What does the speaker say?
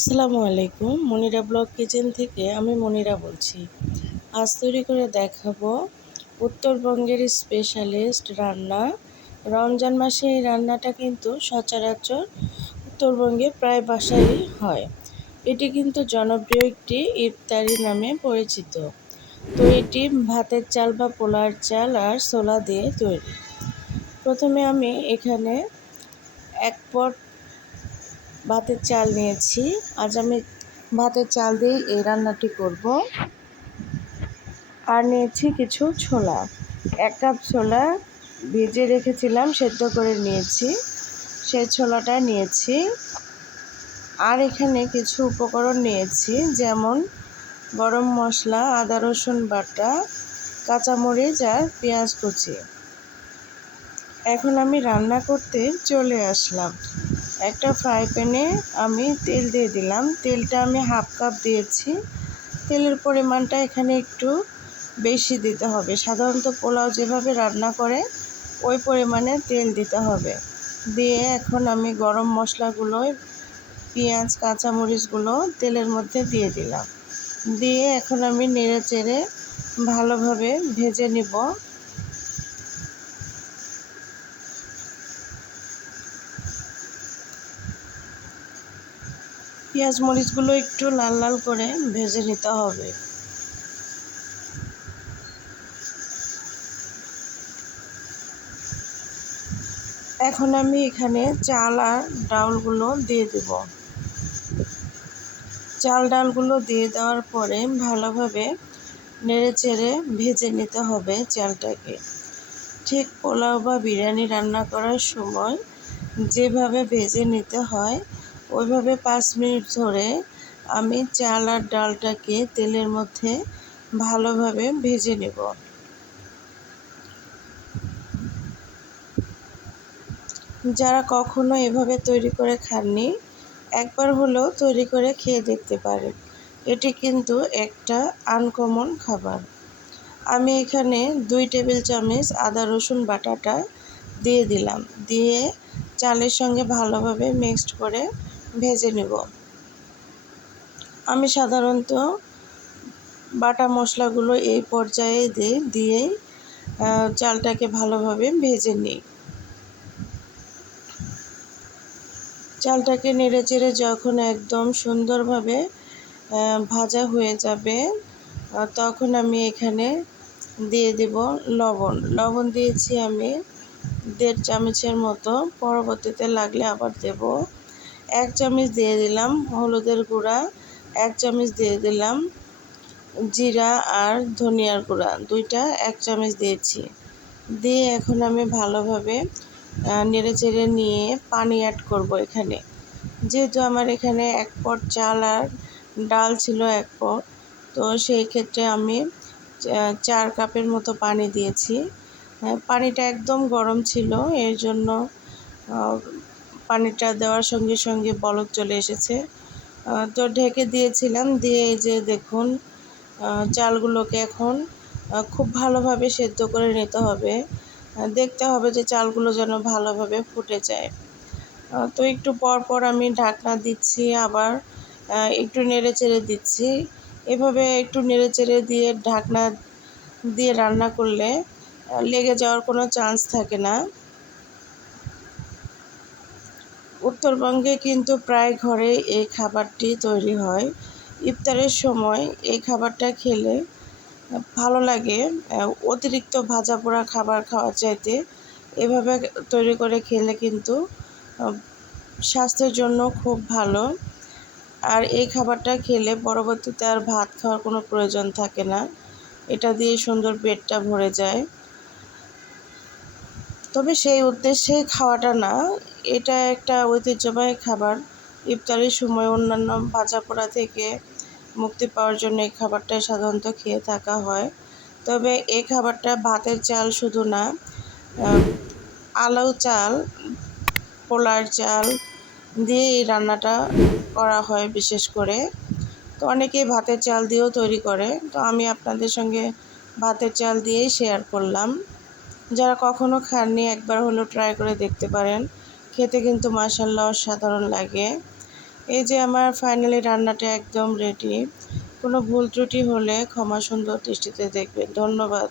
আসসালামু আলাইকুম, Monira blog kitchen থেকে আমি মনিরা বলছি। আজ তৈরি করে দেখাবো উত্তরবঙ্গের স্পেশালিস্ট রান্না। রমজান মাসে এই রান্নাটা কিন্তু সচরাচর উত্তরবঙ্গে প্রায় বাসায় হয়। এটি কিন্তু জনপ্রিয় একটি ইফতারি নামে পরিচিত। তো এটি ভাতের চাল বা পোলার চাল আর ছোলা দিয়ে তৈরি। প্রথমে আমি এখানে এক পট ভাতের চাল নিয়েছি। আজ আমি ভাতের চাল দিয়ে এই রান্নাটি করব। আর নিয়েছি কিছু ছোলা। এক কাপ ছোলা ভেজে রেখেছিলাম, সেদ্ধ করে নিয়েছি। সেই ছোলাটা নিয়েছি। আর এখানে কিছু উপকরণ নিয়েছি, যেমন গরম মশলা, আদা রসুন বাটা, কাঁচামরিচ আর পেঁয়াজ কুচি। এখন আমি রান্না করতে চলে আসলাম। একটা ফ্রাই প্যানে আমি তেল দিয়ে দিলাম। তেলটা আমি হাফ কাপ দিয়েছি। তেলের পরিমাণটা এখানে একটু বেশি দিতে হবে। সাধারণত পোলাও যেভাবে রান্না করে, ওই পরিমাণে তেল দিতে হবে। দিয়ে এখন আমি গরম মশলাগুলো, পেঁয়াজ, কাঁচামরিচগুলো তেলের মধ্যে দিয়ে দিলাম। দিয়ে এখন আমি নেড়ে চেড়ে ভালোভাবে ভেজে নিব। পেঁয়াজ মরিচগুলো একটু লাল লাল করে ভেজে নিতে হবে। এখন আমি এখানে চাল আর ডাউলগুলো দিয়ে দেব। চাল ডালগুলো দিয়ে দেওয়ার পরে ভালোভাবে নেড়ে চেড়ে ভেজে নিতে হবে চালটাকে। ঠিক পোলাও বা বিরিয়ানি রান্না করার সময় যেভাবে ভেজে নিতে হয় ওইভাবে পাঁচ মিনিট ধরে আমি চাল আর ডালটাকে তেলের মধ্যে ভালোভাবে ভেজে নেব। যারা কখনো এভাবে তৈরি করে খাননি, একবার হলেও তৈরি করে খেয়ে দেখতে পারেন। এটি কিন্তু একটা আনকমন খাবার। আমি এখানে দুই টেবিল চামচ আদা, রসুন বাটাটা দিয়ে দিলাম। দিয়ে চালের সঙ্গে ভালোভাবে মিক্সড করে ভেজে নেব। আমি সাধারণত বাটা মশলাগুলো এই পর্যায়ে দিয়ে দিয়েই চালটাকে ভালোভাবে ভেজে নিই। চালটাকে নেড়ে চেড়ে যখন একদম সুন্দরভাবে ভাজা হয়ে যাবে তখন আমি এখানে দিয়ে দেব লবণ। লবণ দিয়েছি আমি দেড় চামচের মতো। পরবর্তীতে লাগলে আবার দেব এক চামচ দিয়ে দিলাম হলুদের গুঁড়া, এক চামচ দিয়ে দিলাম জিরা আর ধনিয়ার গুঁড়া, দুইটা এক চামচ দিয়েছি। দিয়ে এখন আমি ভালোভাবে নেড়ে চেড়ে নিয়ে পানি অ্যাড করব এখানে। যেহেতু আমার এখানে এক পট চাল আর ডাল ছিল এক পট, তো সেই ক্ষেত্রে আমি চার কাপের মতো পানি দিয়েছি। পানিটা একদম গরম ছিল, এর জন্য পানিটা দেওয়ার সঙ্গে সঙ্গে বলক চলে এসেছে। তো ঢেকে দিয়েছিলাম, দিয়ে এই যে দেখুন চালগুলোকে এখন খুব ভালোভাবে সেদ্ধ করে নিতে হবে। দেখতে হবে যে চালগুলো যেন ভালোভাবে ফুটে যায়। তো একটু পর পর আমি ঢাকনা দিচ্ছি, আবার একটু নেড়ে চেড়ে দিচ্ছি। এভাবে একটু নেড়ে চেড়ে দিয়ে ঢাকনা দিয়ে রান্না করলে লেগে যাওয়ার কোনো চান্স থাকে না। উত্তরবঙ্গে কিন্তু প্রায় ঘরে এই খাবারটি তৈরি হয়। ইফতারের সময় এই খাবারটা খেলে ভালো লাগে। অতিরিক্ত ভাজা পোড়া খাবার খাওয়ার চাইতে এভাবে তৈরি করে খেলে কিন্তু স্বাস্থ্যের জন্য খুব ভালো। আর এই খাবারটা খেলে পরবর্তীতে আর ভাত খাওয়ার কোনো প্রয়োজন থাকে না। এটা দিয়ে সুন্দর পেটটা ভরে যায়। তবে সেই উদ্দেশ্যে খাওয়াটা না এটা একটা ঐতিহ্যবাহী খাবার। ইফতারের সময় অন্যান্য ভাজা পোড়া থেকে মুক্তি পাওয়ার জন্য এই খাবারটাই সাধারণত খেয়ে থাকা হয়। তবে এই খাবারটা ভাতের চাল শুধু না আলাউ চাল, পোলার চাল দিয়ে এই রান্নাটা করা হয় বিশেষ করে। তো অনেকেই ভাতের চাল দিয়েও তৈরি করে। তো আমি আপনাদের সঙ্গে ভাতের চাল দিয়েই শেয়ার করলাম। যারা কখনো খাননি, একবার হলেও ট্রাই করে দেখতে পারেন। খেতে কিন্তু মাসাল্লাহ অসাধারণ লাগে। এই যে আমার ফাইনালি রান্নাটা একদম রেডি কোনো ভুল ত্রুটি হলে ক্ষমা সুন্দর দৃষ্টিতে দেখবেন। ধন্যবাদ।